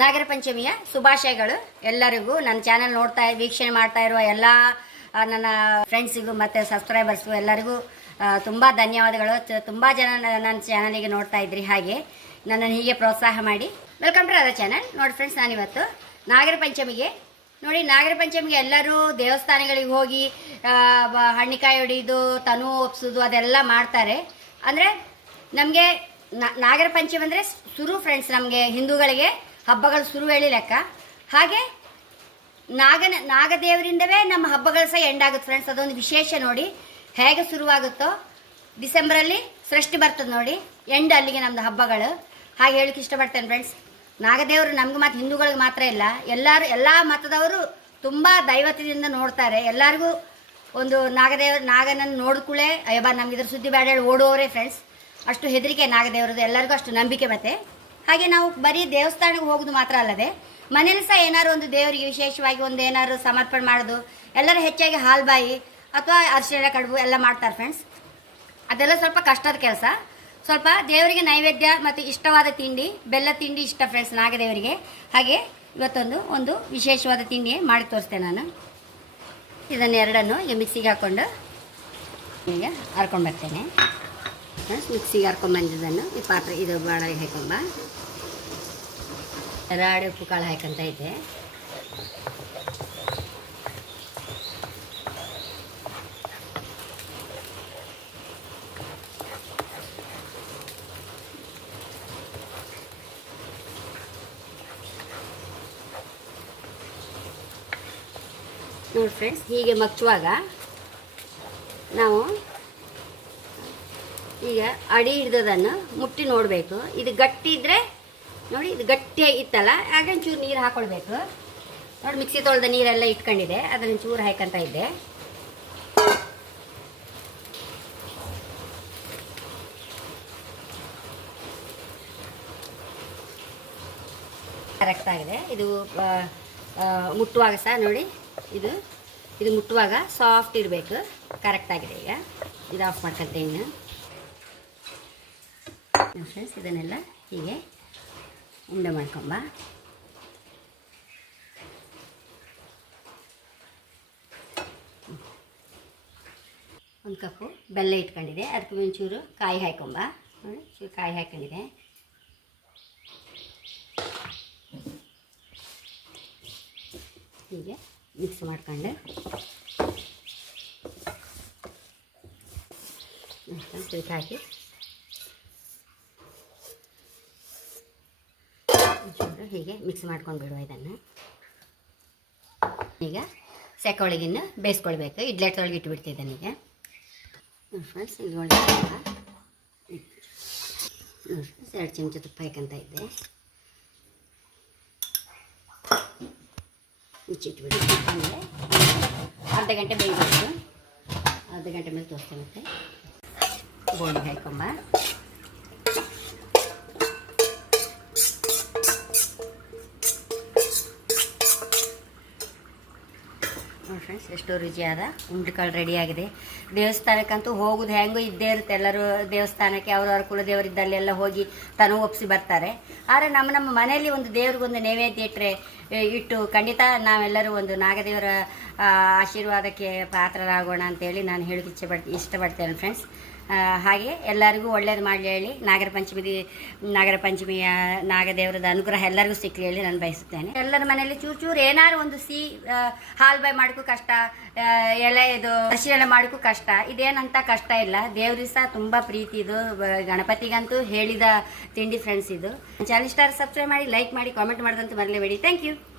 ನಾಗರ ಪಂಚಮಿಯ ಶುಭಾಶಯಗಳು ಎಲ್ಲರಿಗೂ. ನನ್ನ ಚಾನೆಲ್ ನೋಡ್ತಾ ವೀಕ್ಷಣೆ ಮಾಡ್ತಾ ಇರುವ ಎಲ್ಲ ನನ್ನ ಫ್ರೆಂಡ್ಸಿಗೂ ಮತ್ತು ಸಬ್ಸ್ಕ್ರೈಬರ್ಸ್ಗೂ ಎಲ್ಲರಿಗೂ ತುಂಬ ಧನ್ಯವಾದಗಳು. ತುಂಬ ಜನ ನನ್ನ ಚಾನಲಿಗೆ ನೋಡ್ತಾ ಇದ್ರಿ ಹಾಗೆ. ನನ್ನನ್ನು ಹೀಗೆ ಪ್ರೋತ್ಸಾಹ ಮಾಡಿ. ವೆಲ್ಕಮ್ ಟು ಅದರ್ ಚಾನಲ್ ನೋಡಿ ಫ್ರೆಂಡ್ಸ್ ನಾನಿವತ್ತು. ನಾಗರ ಪಂಚಮಿಗೆ, ನೋಡಿ ನಾಗರ ಪಂಚಮಿಗೆ ಎಲ್ಲರೂ ದೇವಸ್ಥಾನಗಳಿಗೆ ಹೋಗಿ ಹಣ್ಣಿಕಾಯಿ ಹೊಡಿಯೋದು ತನು ಒಪ್ಸೋದು, ಅದೆಲ್ಲ ಮಾಡ್ತಾರೆ. ಅಂದರೆ ನಮಗೆ ನಾಗರ ಪಂಚಮಿ ಅಂದರೆ ಶುರು ಫ್ರೆಂಡ್ಸ್ ನಮಗೆ, ಹಿಂದೂಗಳಿಗೆ. ಹಬ್ಬಗಳು ಶುರು ಹೇಳಿ ಲೆಕ್ಕ. ಹಾಗೆ ನಾಗನ, ನಾಗದೇವರಿಂದವೇ ನಮ್ಮ ಹಬ್ಬಗಳು ಸಹ ಎಂಡ್ ಆಗುತ್ತೆ ಫ್ರೆಂಡ್ಸ್ ಅದೊಂದು ವಿಶೇಷ ನೋಡಿ. ಹೇಗೆ ಶುರುವಾಗುತ್ತೋ, ಡಿಸೆಂಬರಲ್ಲಿ ಸೃಷ್ಟಿ ಬರ್ತದೆ ನೋಡಿ. ಎಂಡ್ ಅಲ್ಲಿಗೆ ನಮ್ಮದು ಹಬ್ಬಗಳು. ಹಾಗೆ ಹೇಳಕ್ಕೆ ಇಷ್ಟಪಡ್ತೇನೆ ಫ್ರೆಂಡ್ಸ್ ನಾಗದೇವರು ನಮ್ಗೆ ಮತ್ತು ಹಿಂದೂಗಳಿಗೆ ಮಾತ್ರ ಇಲ್ಲ. ಎಲ್ಲರೂ, ಎಲ್ಲ ಮತದವರು ತುಂಬ ದೈವತದಿಂದ ನೋಡ್ತಾರೆ. ಎಲ್ಲರಿಗೂ ಒಂದು ನಾಗದೇವ್ರ ನಾಗನನ್ನು ನೋಡ್ಕೊಳ್ಳೆ ಅಯ್ಯಬ್ಬ ನಮ್ಗೆ ಇದ್ರ ಸುದ್ದಿ ಬೇಡ ಹೇಳಿ ಓಡುವವರೇ ಫ್ರೆಂಡ್ಸ್ ಅಷ್ಟು ಹೆದರಿಕೆ ನಾಗದೇವ್ರದ್ದು. ಎಲ್ಲರಿಗೂ ಅಷ್ಟು ನಂಬಿಕೆ ಮತ್ತೆ. ಹಾಗೆ ನಾವು ಬರೀ ದೇವಸ್ಥಾನಕ್ಕೆ ಹೋಗೋದು ಮಾತ್ರ ಅಲ್ಲದೆ ಮನೇಲಿ ಸಹ ಏನಾದ್ರು ಒಂದು ದೇವರಿಗೆ ವಿಶೇಷವಾಗಿ ಒಂದು ಏನಾದ್ರು ಸಮರ್ಪಣೆ ಮಾಡೋದು, ಎಲ್ಲರೂ ಹೆಚ್ಚಾಗಿ ಹಾಲ್ಬಾಯಿ ಅಥವಾ ಅರಿಶಿಣ ಕಡುಬು ಎಲ್ಲ ಮಾಡ್ತಾರೆ ಫ್ರೆಂಡ್ಸ್ ಅದೆಲ್ಲ ಸ್ವಲ್ಪ ಕಷ್ಟದ ಕೆಲಸ. ಸ್ವಲ್ಪ ದೇವರಿಗೆ ನೈವೇದ್ಯ ಮತ್ತು ಇಷ್ಟವಾದ ತಿಂಡಿ, ಬೆಲ್ಲ ತಿಂಡಿ ಇಷ್ಟ ಫ್ರೆಂಡ್ಸ್ ನಾಗದೇವರಿಗೆ. ಹಾಗೆ ಇವತ್ತೊಂದು ಒಂದು ವಿಶೇಷವಾದ ತಿಂಡಿ ಮಾಡಿ ತೋರಿಸ್ತೇನೆ ನಾನು. ಇದನ್ನು ಎರಡನ್ನು ಈಗ ಮಿಕ್ಸಿಗೆ ಹಾಕ್ಕೊಂಡು ಈಗ ಹರ್ಕೊಂಡು ಬರ್ತೇನೆ. ಫ್ರೆಂಡ್ಸ್ ಮಿಕ್ಸಿಗೆ ಹರ್ಕೊಂಬಂದಿದ್ದನ್ನು ಈ ಪಾತ್ರೆ ಇದು ಬಾಳೆ ಹಾಕೊಂಬ ಎರಡು ಉಪ್ಪು ಕಾಳು ಹಾಕಂತ ಐತೆ ನೋಡಿ ಫ್ರೆಂಡ್ಸ್ ಹೀಗೆ ಮಚ್ಚುವಾಗ ನಾವು ಈಗ ಅಡಿ ಹಿಡ್ದದನ್ನು ಮುಟ್ಟಿ ನೋಡಬೇಕು. ಇದು ಗಟ್ಟಿ ಇದ್ರೆ ನೋಡಿ, ಇದು ಗಟ್ಟಿಯಾಗಿ ಇತ್ತಲ್ಲ, ಆಗ ಒಂಚೂರು ನೀರು ಹಾಕೊಳ್ಬೇಕು. ನೋಡಿ, ಮಿಕ್ಸಿ ತೊಳೆದ ನೀರೆಲ್ಲ ಇಟ್ಕೊಂಡಿದೆ, ಅದನ್ನು ಚೂರು ಹಾಕಂತ ಇದ್ದೆ. ಕರೆಕ್ಟ್ ಆಗಿದೆ. ಇದು ಮುಟ್ಟುವಾಗ ಸಹ ನೋಡಿ, ಇದು ಇದು ಮುಟ್ಟುವಾಗ ಸಾಫ್ಟ್ ಇರಬೇಕು. ಕರೆಕ್ಟ್ ಆಗಿದೆ ಈಗ. ಇದು ಆಫ್ ಮಾಡ್ಕೊಳ್ತೇನೆ ಫ್ರೆಂಡ್ಸ್ ಇದನ್ನೆಲ್ಲ ಹೀಗೆ ಉಂಡೆ ಮಾಡ್ಕೊಂಬ ಒಂದು ಕಪ್ಪು ಬೆಲ್ಲ ಇಟ್ಕೊಂಡಿದೆ ಅದಕ್ಕೆ ಒಂಚೂರು ಕಾಯಿ ಹಾಕೊಂಬ ಚೂರು ಕಾಯಿ ಹಾಕೊಂಡಿದೆ ಹೀಗೆ ಮಿಕ್ಸ್ ಮಾಡ್ಕೊಂಡು ಹಾಕಿ ಒಂಚೂರು ಹೀಗೆ ಮಿಕ್ಸ್ ಮಾಡ್ಕೊಂಡು ಬಿಡುವ ಇದನ್ನು. ಈಗ ಸೆಕೊಳಗಿನ್ನು ಬೇಯಿಸ್ಕೊಳ್ಬೇಕು. ಇಡ್ಲೆಟ್ದೊಳಗೆ ಒಳಗೆ ಈಗ ಫ್ರೆಂಡ್ಸ್ ಈಗ ಒಳಗೆ ಎರಡು ಚಮಚ ತುಪ್ಪ ಹಾಕಂತ ಇದ್ದೆ. ಮುಚ್ಚಿಟ್ಬಿಡಿ. ಅಂದರೆ ಅರ್ಧ ಗಂಟೆ ಬೇಯಬೇಕು ಅರ್ಧ ಗಂಟೆ ಮೇಲೆ ತೋರಿಸ್ತೇನೆ ಮತ್ತೆ. ಬೋಳಿಗೆ ಹಾಕೊಂಬ. ಫ್ರೆಂಡ್ಸ್ ಎಷ್ಟು ರುಚಿಯಾದ ರೆಡಿ ಆಗಿದೆ. ದೇವಸ್ಥಾನಕ್ಕಂತೂ ಹೋಗೋದು ಹೆಂಗೂ ಇದ್ದೇ ಇರುತ್ತೆ. ಎಲ್ಲರೂ ದೇವಸ್ಥಾನಕ್ಕೆ ಅವ್ರವ್ರ ಕುಲದೇವರಿದ್ದಲ್ಲೆಲ್ಲ ಹೋಗಿ ತನು ಒಪ್ಪಿಸಿ ಬರ್ತಾರೆ. ಆದರೆ ನಮ್ಮ ನಮ್ಮ ಮನೆಯಲ್ಲಿ ಒಂದು ದೇವ್ರಿಗೊಂದು ನೈವೇದ್ಯ ಇಟ್ಟರೆ ಇಟ್ಟು ಖಂಡಿತ ನಾವೆಲ್ಲರೂ ಒಂದು ನಾಗದೇವರ ಆಶೀರ್ವಾದಕ್ಕೆ ಪಾತ್ರರಾಗೋಣ ಅಂತೇಳಿ ನಾನು ಹೇಳೋಕೆ ಇಚ್ಛೆ ಪಡ್, ಇಷ್ಟಪಡ್ತೇನೆ ಫ್ರೆಂಡ್ಸ್ ಹಾಗೆ ಎಲ್ಲರಿಗೂ ಒಳ್ಳೇದು ಮಾಡಲಿ ಹೇಳಿ. ನಾಗರ ಪಂಚಮಿ ನಾಗರ ಪಂಚಮಿಯ ನಾಗದೇವರದ ಅನುಗ್ರಹ ಎಲ್ಲರಿಗೂ ಸಿಕ್ಕಲಿ ಹೇಳಿ ನಾನು ಬಯಸುತ್ತೇನೆ. ಎಲ್ಲರ ಮನೆಯಲ್ಲಿ ಚೂರು ಚೂರು ಏನಾದ್ರು ಒಂದು ಸಿಹಿ ಹಾಲ್ ಬೈ ಮಾಡೋಕ್ಕೂ ಆ, ಎಲೆ ಇದು ಅರಿಶಿಣ ಮಾಡೋಕ್ಕೂ ಕಷ್ಟ. ಇದೇನಂತ ಕಷ್ಟ ಇಲ್ಲ. ದೇವ್ರಿಗೆ ತುಂಬ ಪ್ರೀತಿ ಇದು. ಗಣಪತಿಗಂತೂ ಹೇಳಿದ ತಿಂಡಿ ಫ್ರೆಂಡ್ಸ್ ಇದು. ಚಾನಲ್ ಸ್ಟಾರ್ ಸಬ್ಸ್ಕ್ರೈಬ್ ಮಾಡಿ ಲೈಕ್ ಮಾಡಿ ಕಾಮೆಂಟ್ ಮಾಡೋದಂತೂ ಮರಲೇಬೇಡಿ ಥ್ಯಾಂಕ್ ಯು